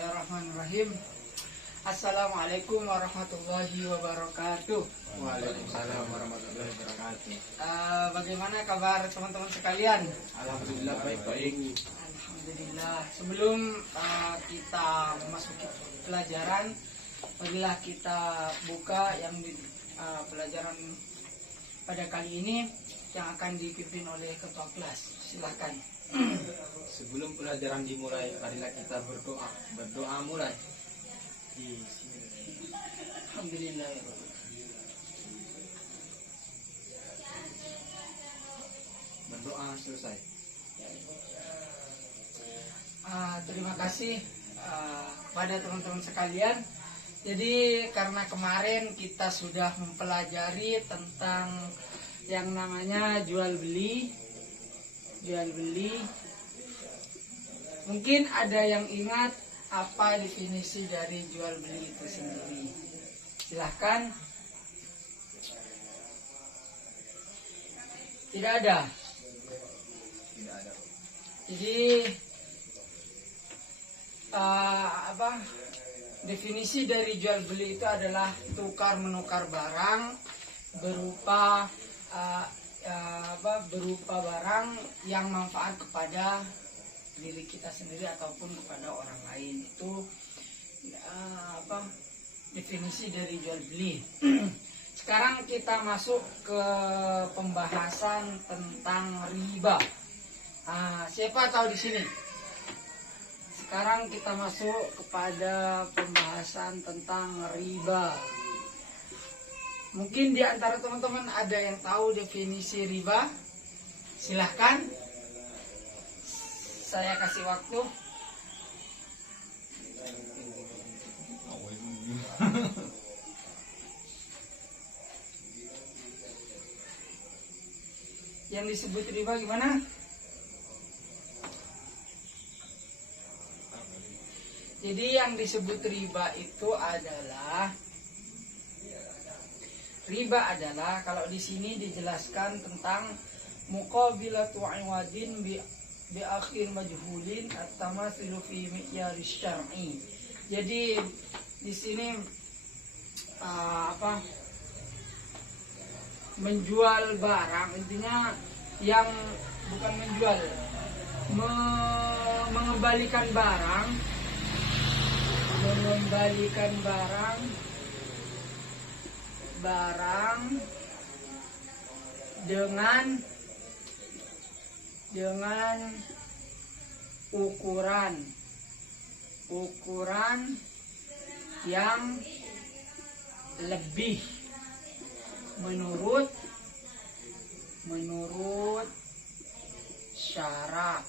Bismillahirrahmanirrahim. Assalamualaikum warahmatullahi wabarakatuh. Waalaikumsalam warahmatullahi wabarakatuh. Bagaimana kabar teman-teman sekalian? Alhamdulillah baik-baik. Alhamdulillah. Sebelum kita memasuki pelajaran, marilah kita buka yang pelajaran pada kali ini yang akan dipimpin oleh ketua kelas. Silakan. Sebelum pelajaran dimulai, marilah kita berdoa. Berdoa mulai. Di sini. Alhamdulillah. Berdoa selesai. Terima kasih pada teman-teman sekalian. Jadi karena kemarin kita sudah mempelajari tentang yang namanya jual beli. Mungkin ada yang ingat apa definisi dari jual beli itu sendiri. Silahkan. Tidak ada. Tidak ada. Jadi definisi dari jual beli itu adalah tukar menukar barang berupa barang yang manfaat kepada diri kita sendiri ataupun kepada orang lain. Itu definisi dari jual beli. Sekarang kita masuk ke pembahasan tentang riba. Siapa tahu di sini? Sekarang kita masuk kepada pembahasan tentang riba. Mungkin di antara teman-teman ada yang tahu definisi riba. Silahkan. Saya kasih waktu. Yang disebut riba gimana? Jadi yang disebut riba itu adalah kalau di sini dijelaskan tentang muqabilatu iwadin bi akhir majhulin at-tamathilu fi mi'yaris syar'i. Jadi di sini menjual barang, intinya yang bukan menjual, mengembalikan barang dengan ukuran yang lebih menurut syarat.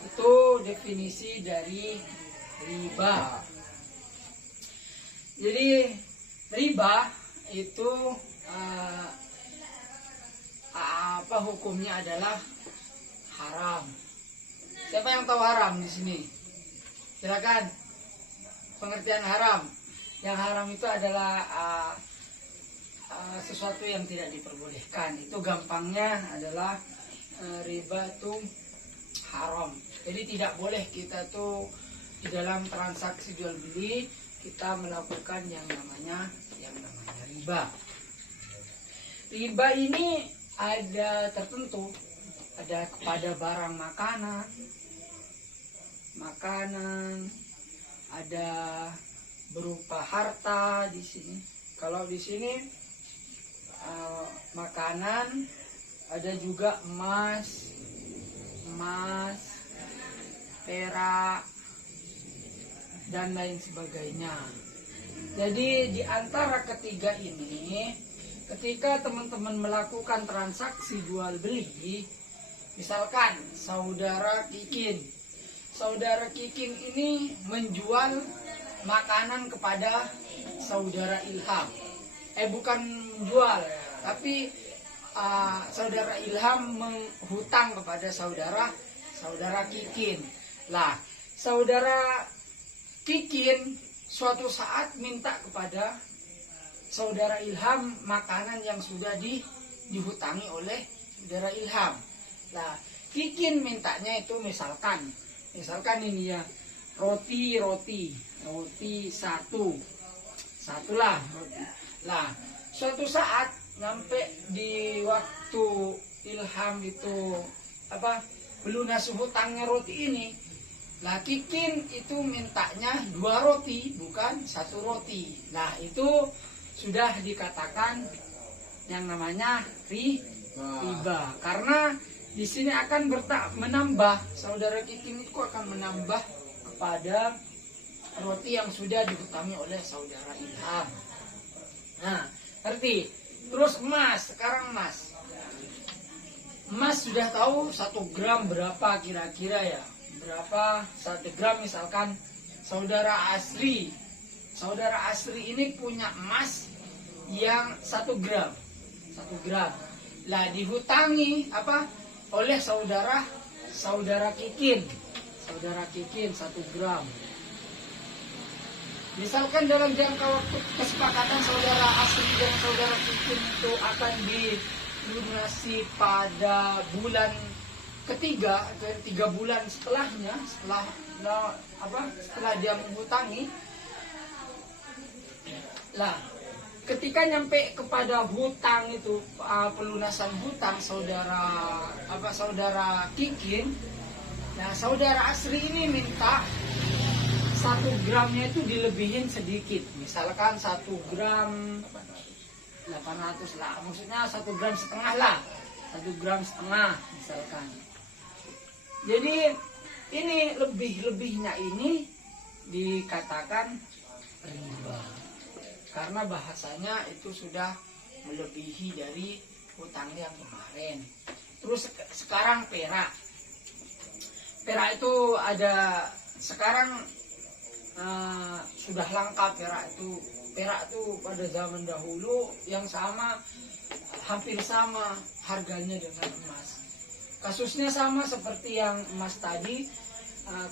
Itu definisi dari riba. Jadi riba itu hukumnya adalah haram. Siapa yang tahu haram di sini? Silakan. Pengertian haram. Yang haram itu adalah sesuatu yang tidak diperbolehkan. Itu gampangnya adalah riba itu haram. Jadi tidak boleh kita tuh di dalam transaksi jual beli kita melakukan yang namanya riba. Riba ini ada tertentu, ada kepada barang makanan, ada berupa harta di sini. Kalau di sini makanan, ada juga emas, perak, dan lain sebagainya. Jadi di antara ketiga ini, ketika teman-teman melakukan transaksi jual beli, misalkan saudara Kikin ini menjual makanan kepada saudara Ilham. Bukan menjual, tapi saudara Ilham menghutang kepada saudara Kikin. Lah, saudara Kikin suatu saat minta kepada saudara Ilham makanan yang sudah dihutangi oleh saudara Ilham. Nah, Kikin mintanya itu misalkan misalkan ini ya, roti satulah roti. Lah, suatu saat sampai di waktu Ilham itu pelunas hutangnya roti ini, lah Kikin itu mintanya 2 roti bukan 1 roti. Nah itu sudah dikatakan yang namanya riba, karena di sini akan menambah, saudara Kikin itu akan menambah kepada roti yang sudah dihutangi oleh saudara Ilham. Nah, ngerti? Terus emas, sekarang emas sudah tahu 1 gram berapa kira-kira ya? Berapa 1 gram, misalkan saudara Asri ini punya emas yang 1 gram. Lah dihutangi oleh saudara Kikin 1 gram. Misalkan dalam jangka waktu kesepakatan saudara Asri dan saudara Kikin itu akan dilunasi pada bulan ketiga, 3 bulan setelahnya, setelah dia menghutangi. Lah, ketika nyampe kepada hutang itu, pelunasan hutang saudara Kikin, nah saudara Asri ini minta 1 gramnya itu dilebihin sedikit, misalkan 1 gram 800 lah, maksudnya 1 gram setengah lah, 1 gram setengah misalkan. Jadi ini lebihnya ini dikatakan riba, karena bahasanya itu sudah melebihi dari hutang yang kemarin. Terus sekarang perak itu ada sekarang, sudah langka perak itu pada zaman dahulu yang hampir sama harganya dengan emas. Kasusnya sama seperti yang emas tadi,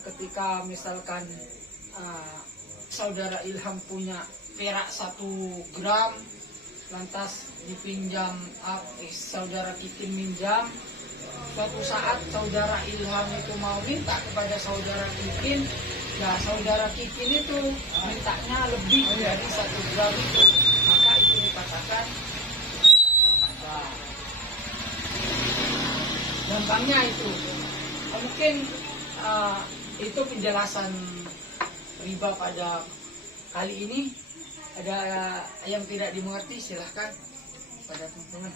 ketika misalkan saudara Ilham punya perak 1 gram, lantas dipinjam, saudara Kikin minjam. Suatu saat saudara Ilham itu mau minta kepada saudara Kikin, nah saudara Kikin itu mintanya lebih dari 1 gram itu, maka itu dikatakan riba. Gampangnya itu, mungkin itu penjelasan riba pada kali ini. Ada yang tidak dimengerti, silahkan pada teman-teman.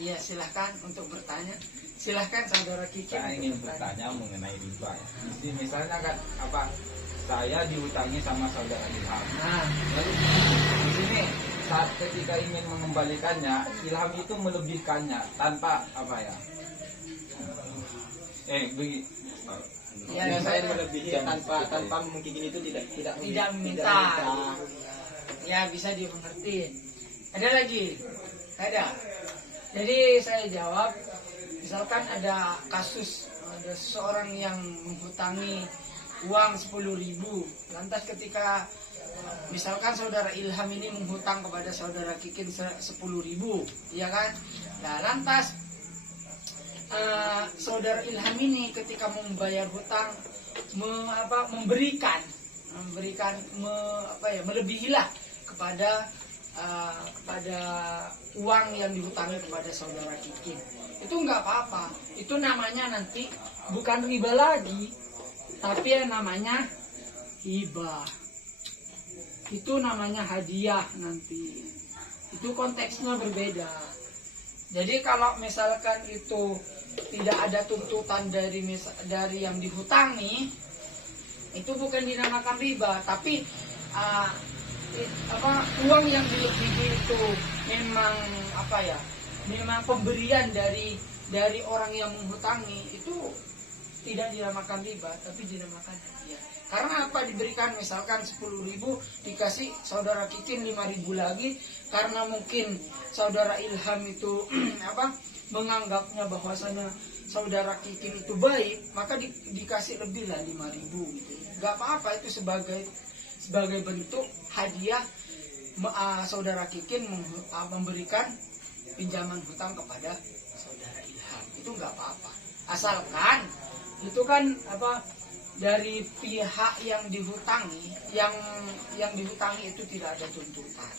Iya, silahkan untuk bertanya. Silahkan saudara Kikin. Saya ingin bertanya mengenai riba. Misalnya kan saya dihutangi sama saudara Ilham. Nah, lalu di sini saat ketika ingin mengembalikannya, Ilham itu melebihkannya tanpa begini. ya, Saya melebihi tanpa mungkin itu tidak minta. Ya, bisa dimengerti. Ada lagi? Ada. Jadi saya jawab, misalkan ada kasus, ada seseorang yang menghutangi uang 10.000, lantas ketika misalkan saudara Ilham ini menghutang kepada saudara Kikin 10.000, ya kan? Nah, lantas saudara Ilham ini ketika membayar hutang melebihilah kepada uang yang dihutangi kepada saudara Kikin. Itu nggak apa-apa. Itu namanya nanti bukan riba lagi, tapi yang namanya hibah. Itu namanya hadiah nanti. Itu konteksnya berbeda. Jadi kalau misalkan itu tidak ada tuntutan dari yang dihutangi, itu bukan dinamakan riba, tapi uang yang dilebihi itu memang memang pemberian dari orang yang menghutangi, itu tidak dinamakan riba, tapi dinamakan hadiah. Karena apa diberikan, misalkan 10.000 dikasih saudara Kikin 5.000 lagi, karena mungkin saudara Ilham itu menganggapnya bahwasanya saudara Kikin itu baik, maka dikasih lebih lah 5.000 gitu. Gak apa-apa, itu sebagai bentuk hadiah. Saudara Kikin memberikan pinjaman hutang kepada saudara Ilham, itu nggak apa-apa, asalkan itu kan apa, dari pihak yang dihutangi, yang dihutangi itu tidak ada tuntutan.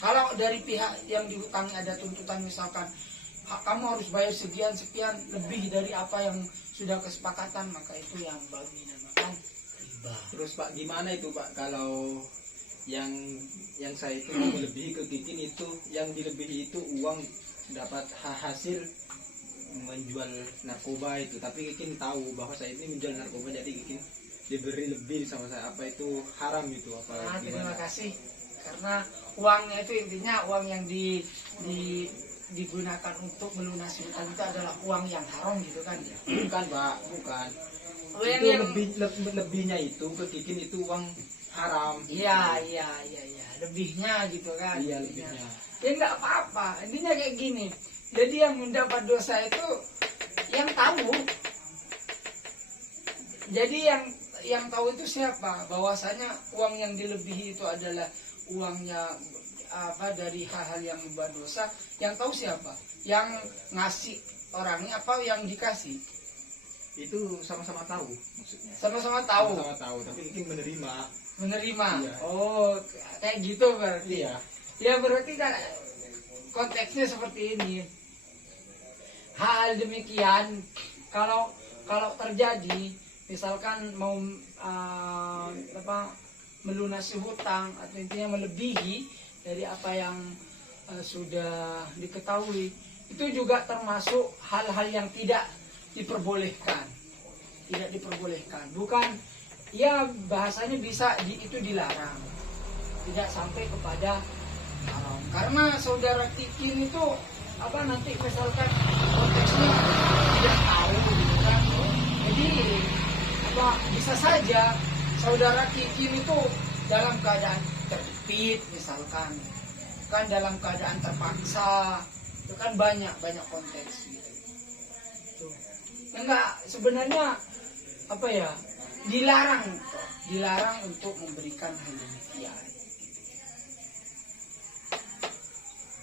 Kalau dari pihak yang dihutangi ada tuntutan, misalkan kamu harus bayar sekian lebih dari apa yang sudah kesepakatan, maka itu yang baru dinamakan riba. Terus Pak, gimana itu Pak kalau yang saya itu melebihi ke Kikin itu, yang dilebihi itu uang dapat hasil menjual narkoba itu, tapi Kikin tahu bahwa saya ini menjual narkoba, jadi Kikin diberi lebih sama saya, apa itu haram itu apa Nah, terima gimana? kasih, karena uangnya itu intinya uang yang digunakan untuk melunasi hutang itu adalah uang yang haram gitu kan ya. Bukan Pak, bukan. Oh, yang- Itu yang- lebihnya itu ke Kikin itu uang haram. Iya, lebihnya gitu kan. Iya, lebihnya. Ya nggak apa-apa, intinya kayak gini. Jadi yang mendapat dosa itu yang tahu. Jadi yang tahu itu siapa? Bahwasanya uang yang dilebihi itu adalah uangnya apa, dari hal-hal yang membuat dosa. Yang tahu siapa? Yang ngasih orangnya apa yang dikasih? Itu sama-sama tahu maksudnya. Sama-sama tahu. Sama-sama tahu, tapi Kikin menerima. Menerima. Iya. Oh, kayak gitu berarti. Iya. Ya berarti kan konteksnya seperti ini. Hal demikian kalau terjadi, misalkan mau melunasi hutang atau intinya melebihi dari apa yang sudah diketahui, itu juga termasuk hal-hal yang tidak diperbolehkan. Tidak diperbolehkan. Bukan, ya bahasanya bisa itu dilarang. Tidak sampai kepada haram. Karena saudara Kikin itu apa, nanti misalkan konteksnya tidak tahu gitu kan. Jadi apa, bisa saja saudara Kikin itu dalam keadaan terjepit misalkan, kan dalam keadaan terpaksa, itu kan banyak konteks gitu. Tuh. Enggak, sebenarnya apa ya, dilarang untuk memberikan hal demikian.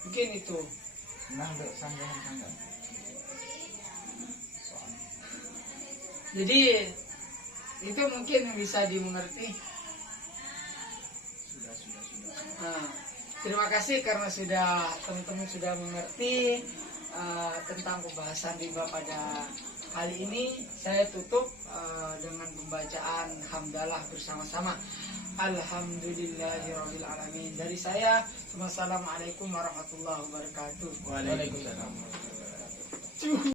Mungkin itu. Nah, untuk sanggahan. Jadi itu mungkin bisa dimengerti. Nah, terima kasih karena teman-teman sudah mengerti tentang pembahasan riba pada kali ini. Saya tutup dengan pembacaan hamdalah bersama-sama. Alhamdulillahirabbil alamin. Dari saya, wassalamualaikum warahmatullahi wabarakatuh. Waalaikumsalam.